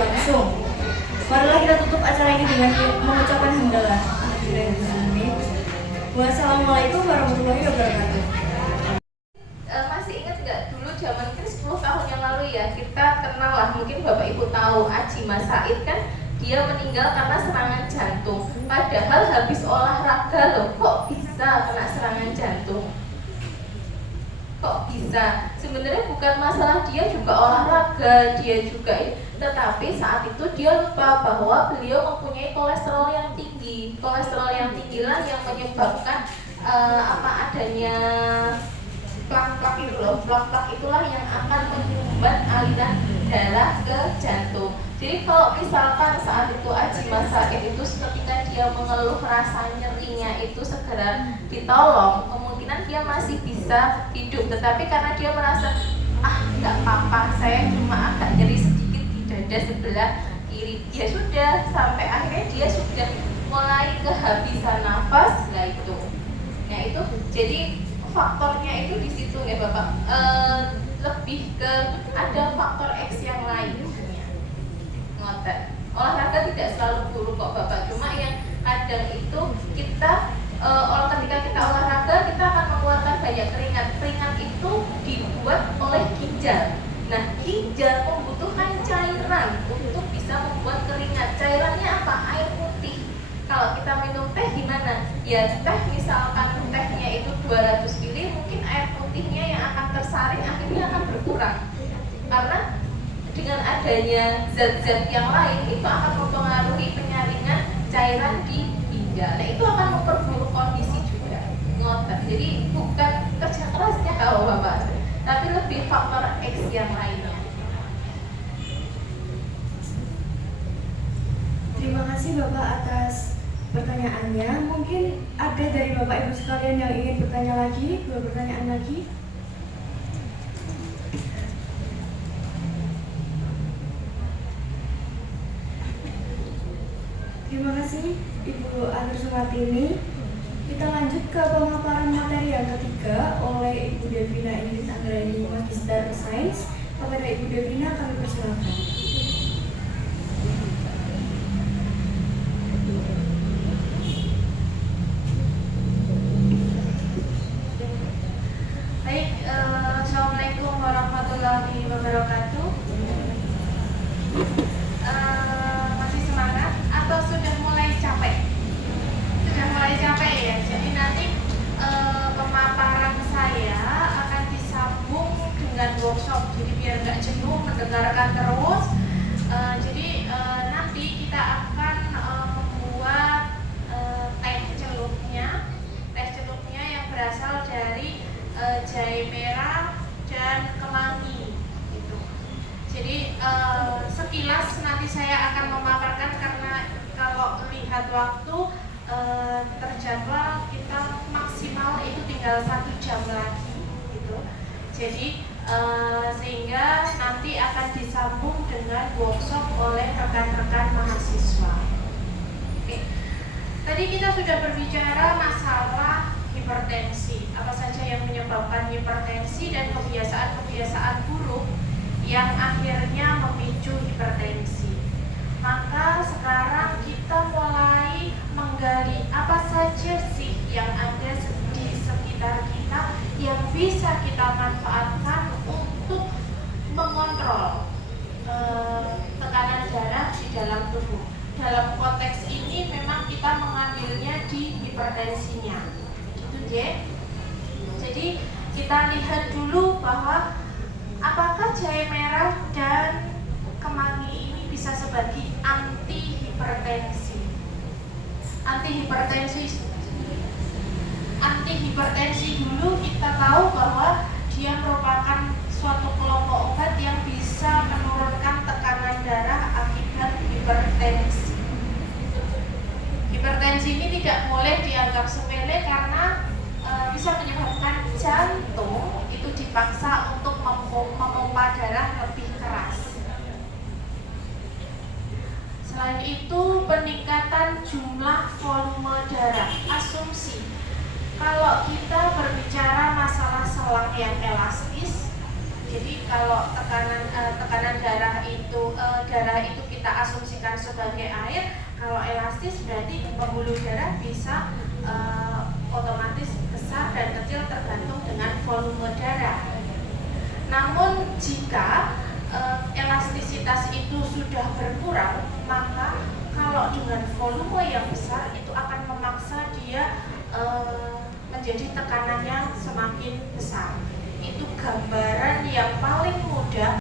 berlangsung. Marilah kita tutup acara ini dengan mengucapkan hamdalah. Wassalamualaikum warahmatullahi wabarakatuh. Masih ingat nggak dulu zaman kan 10 tahun yang lalu ya, kita kenal lah, mungkin Bapak Ibu tahu Aji Mas Said kan, dia meninggal karena serangan jantung. Padahal habis olahraga loh, kok bisa kena serangan jantung? Kok bisa? Sebenarnya bukan masalah dia juga olahraga, dia juga, tetapi saat itu dia lupa bahwa beliau mempunyai kolesterol yang tinggi. Kolesterol yang tinggi lah yang menyebabkan adanya plak-plak itu loh. Plak-plak itulah yang akan menyumbat aliran darah ke jantung. Jadi kalau misalkan saat itu Aji Mas Said itu ketika dia mengeluh rasa nyerinya itu segera ditolong, kemungkinan dia masih bisa hidup. Tetapi karena dia merasa nggak apa-apa, saya cuma agak nyeri sedikit di dada sebelah kiri, ya sudah, sampai akhirnya dia sudah mulai kehabisan nafas. Nah itu, jadi faktornya itu di situ ya Bapak. Lebih ke ada faktor X yang lain. Ngoten. Olahraga tidak selalu buruk kok Bapak, cuma yang kadang itu kita ketika kita olahraga kita akan mengeluarkan banyak keringat. Keringat itu dibuat oleh ginjal. Nah, ginjal membutuhkan cairan untuk bisa membuat keringat. Cairannya apa? Air putih. Kalau kita minum teh gimana? Ya teh misalkan tehnya itu 200 ml, mungkin air putihnya yang akan tersaring akhirnya akan berkurang. Karena dengan adanya zat-zat yang lain itu akan mempengaruhi penyaringan cairan di ginjal. Nah, itu akan memperburuk kondisi juga. Ngoten. Jadi bukan kerja kerasnya kalau Bapak, tapi lebih faktor X yang lainnya. Terima kasih Bapak atas pertanyaannya. Mungkin ada dari Bapak Ibu sekalian yang ingin bertanya lagi, dua pertanyaan lagi. Terima kasih Ibu Anur Sumartini. Kita lanjut ke pemaparan materi yang ketiga oleh Ibu Devina Ingrid Anggraini, Magister Sains. Kepada Ibu Devina kami persilakan. Baik, Assalamualaikum warahmatullahi wabarakatuh. Masih semangat atau sudah mulai capek? Sudah mulai capek ya. Jadi nanti pemaparan saya akan disambung dengan workshop. Jadi biar nggak jenuh mendengarkan terus. Nanti kita akan membuat teh celupnya yang berasal dari jahe merah dan kemangi gitu. Jadi sekilas nanti saya akan memaparkan, karena kalau lihat waktu terjadwal kita maksimal itu tinggal 1 jam lagi gitu. Jadi sehingga nanti akan disambung dengan workshop oleh rekan-rekan mahasiswa. Oke. Tadi kita sudah berbicara masalah hipertensi, apa saja yang menyebabkan hipertensi dan kebiasaan-kebiasaan buruk yang akhirnya memicu hipertensi. Maka sekarang kita mulai menggali apa saja sih yang ada di sekitar kita yang bisa kita manfaatkan untuk mengontrol tekanan darah di dalam tubuh. Dalam konteks ini memang kita mengambilnya di hipertensinya. Jadi kita lihat dulu bahwa apakah jahe merah dan kemangi ini bisa sebagai anti hipertensi. Anti hipertensi dulu kita tahu bahwa dia merupakan suatu kelompok obat yang bisa menurunkan tekanan darah akibat hipertensi. Hipertensi ini tidak boleh dianggap sepele karena bisa menyebabkan jantung itu dipaksa untuk memompa darah lebih keras. Selain itu, peningkatan jumlah volume darah. Asumsi kalau kita berbicara masalah selang yang elastis, jadi kalau tekanan darah itu itu darah itu kita asumsikan sebagai air, kalau elastis berarti pembuluh darah bisa otomatis besar dan kecil tergantung dengan volume darah. Namun jika elastisitas itu sudah berkurang, maka kalau dengan volume yang besar itu akan memaksa dia menjadi tekanannya semakin besar. Itu gambaran yang paling